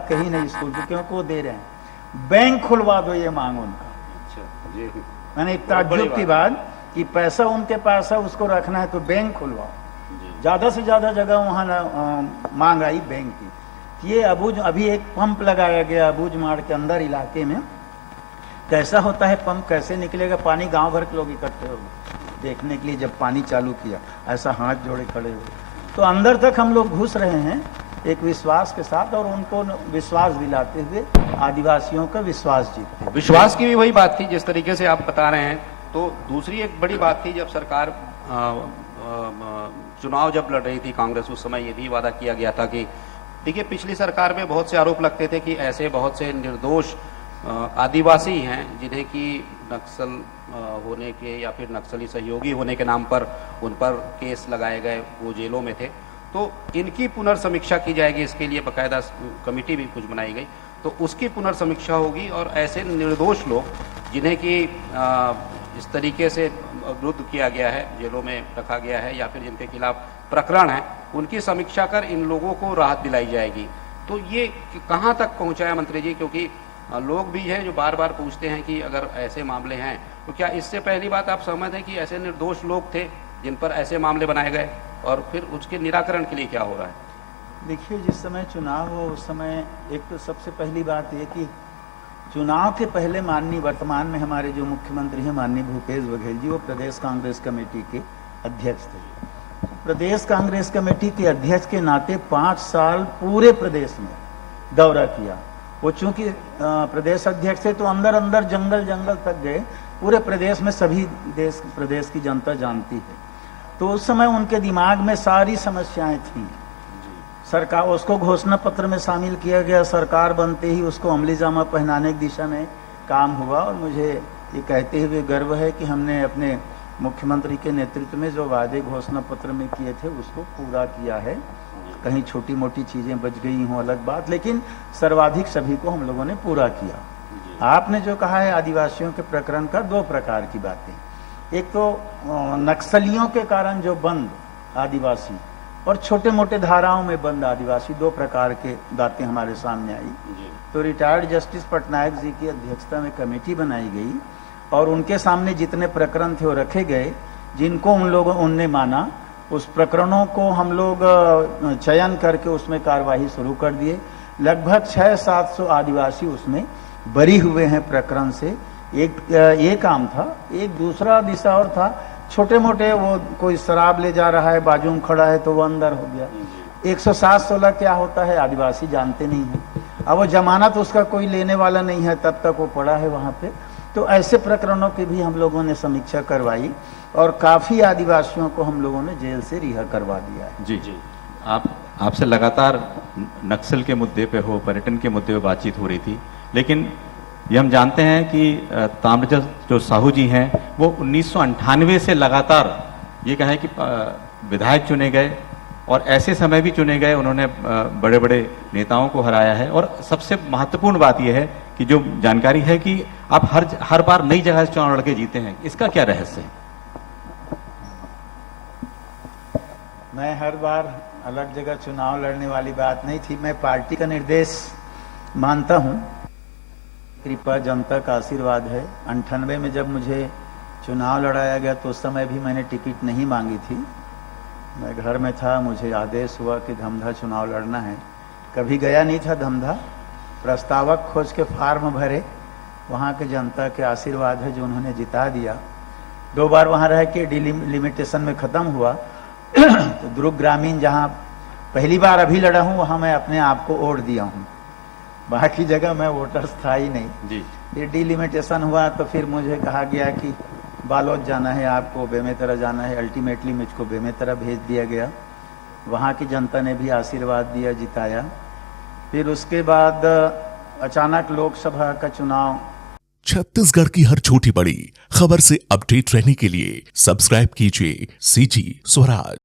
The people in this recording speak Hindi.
कहीं नहीं स्कूल की, क्योंकि वो दे रहे हैं। बैंक खुलवा दो, ये मांग उनका। अच्छा जी, मैंने ताज्जुब की बात कि पैसा उनके पास है, उसको रखना है तो बैंक खुलवाओ। ज्यादा से ज्यादा जगह वहाँ मांग आई बैंक की। ये अभी एक पंप लगाया गया अबूझ माड़ के अंदर इलाके में। कैसा होता है पंप, कैसे निकलेगा पानी, गांव भर के लोग इकट्ठे हो गए देखने के लिए जब पानी चालू किया, ऐसा हाथ जोड़े खड़े हुए। तो अंदर तक हम लोग घुस रहे हैं एक विश्वास के साथ, और उनको विश्वास दिलाते हुए आदिवासियों का विश्वास जीतते। विश्वास की भी वही बात थी जिस तरीके से आप बता रहे हैं। तो दूसरी एक बड़ी बात थी, जब सरकार चुनाव जब लड़ रही थी कांग्रेस, उस समय ये भी वादा किया गया था कि देखिए पिछली सरकार में बहुत से आरोप लगते थे कि ऐसे बहुत से निर्दोष आदिवासी हैं जिन्हें कि नक्सल होने के या फिर नक्सली सहयोगी होने के नाम पर उन पर केस लगाए गए, वो जेलों में थे। तो इनकी पुनर्समीक्षा की जाएगी, इसके लिए बाकायदा कमेटी भी कुछ बनाई गई, तो उसकी पुनर्समीक्षा होगी और ऐसे निर्दोष लोग जिन्हें कि इस तरीके से विरुद्ध किया गया है, जेलों में रखा गया है या फिर जिनके खिलाफ प्रकरण है, उनकी समीक्षा कर इन लोगों को राहत दिलाई जाएगी। तो ये कहाँ तक पहुँचा है मंत्री जी? क्योंकि लोग भी हैं जो बार बार पूछते हैं कि अगर ऐसे मामले हैं तो क्या इससे पहली बात आप सहमत हैं कि ऐसे निर्दोष लोग थे जिन पर ऐसे मामले बनाए गए, और फिर उसके निराकरण के लिए क्या हो रहा है? देखिए, जिस समय चुनाव हो उस समय एक तो सबसे पहली बात ये कि चुनाव के पहले माननीय वर्तमान में हमारे जो मुख्यमंत्री हैं माननीय भूपेश बघेल जी, वो प्रदेश कांग्रेस कमेटी के अध्यक्ष थे। प्रदेश कांग्रेस कमेटी के अध्यक्ष के नाते 5 साल पूरे प्रदेश में दौरा किया। वो चूंकि प्रदेश अध्यक्ष थे तो अंदर अंदर जंगल जंगल तक गए, पूरे प्रदेश में सभी प्रदेश की जनता जानती है। तो उस समय उनके दिमाग में सारी समस्याएं थी। सरकार उसको घोषणा पत्र में शामिल किया गया, सरकार बनते ही उसको अमली जामा पहनाने की दिशा में काम हुआ। और मुझे ये कहते हुए गर्व है कि हमने अपने मुख्यमंत्री के नेतृत्व में जो वादे घोषणा पत्र में किए थे उसको पूरा किया है। कहीं छोटी मोटी चीजें बच गई हों अलग बात, लेकिन सर्वाधिक सभी को हम लोगों ने पूरा किया। आपने जो कहा है आदिवासियों के प्रकरण का, 2 प्रकार की बातें। एक तो नक्सलियों के कारण जो बंद आदिवासी और छोटे मोटे धाराओं में बंद आदिवासी, 2 प्रकार के बातें हमारे सामने आई। तो रिटायर्ड जस्टिस पटनायक जी की अध्यक्षता में कमेटी बनाई गई और उनके सामने जितने प्रकरण थे वो रखे गए, जिनको उनने माना उस प्रकरणों को हम लोग चयन करके उसमें कार्यवाही शुरू कर दिए। लगभग 600-700 आदिवासी उसमें बरी हुए हैं प्रकरण से। एक ये काम था। एक दूसरा दिशा और था, छोटे मोटे वो कोई शराब ले जा रहा है, बाजू में खड़ा है तो वो अंदर हो गया। 107-16 क्या होता है आदिवासी जानते नहीं है। अब वो जमानत उसका कोई लेने वाला नहीं है, तब तक वो पड़ा है वहां पे। तो ऐसे प्रकरणों की भी हम लोगों ने समीक्षा करवाई और काफी आदिवासियों को हम लोगों ने जेल से रिहा करवा दिया है। जी जी, आपसे लगातार नक्सल के मुद्दे पे हो, पर्यटन के मुद्दे पे बातचीत हो रही थी, लेकिन ये हम जानते हैं कि ताम्रध्वज जो साहू जी हैं वो 1998 से लगातार ये कहा है कि विधायक चुने गए और ऐसे समय भी चुने गए, उन्होंने बड़े बड़े नेताओं को हराया है। और सबसे महत्वपूर्ण बात यह है कि जो जानकारी है कि आप हर बार नई जगह से चुनाव लड़के जीते हैं, इसका क्या रहस्य है? मैं हर बार अलग जगह चुनाव लड़ने वाली बात नहीं थी। मैं पार्टी का निर्देश मानता हूं, कृपा जनता का आशीर्वाद है। 98 में जब मुझे चुनाव लड़ाया गया तो उस समय भी मैंने टिकट नहीं मांगी थी। मैं घर में था, मुझे आदेश हुआ कि धमधा चुनाव लड़ना है। कभी गया नहीं था धमधा, प्रस्तावक खोज के फार्म भरे, वहाँ के जनता के आशीर्वाद है जो उन्होंने जिता दिया। 2 बार वहाँ रह के डिलिमिटेशन में ख़त्म हुआ। तो दुर्ग ग्रामीण जहाँ पहली बार अभी लड़ा हूँ वहाँ मैं अपने आप को वोट दिया हूँ, बाकी जगह मैं वोटर्स था ही नहीं जी। फिर डिलिमिटेशन हुआ तो फिर मुझे कहा गया कि बालोद जाना है आपको, बेमेतरा जाना है। अल्टीमेटली मुझको बेमेतरा भेज दिया गया। वहाँ की जनता ने भी आशीर्वाद दिया, जिताया। फिर उसके बाद अचानक लोकसभा का चुनाव। छत्तीसगढ़ की हर छोटी बड़ी खबर से अपडेट रहने के लिए सब्सक्राइब कीजिए CG स्वराज।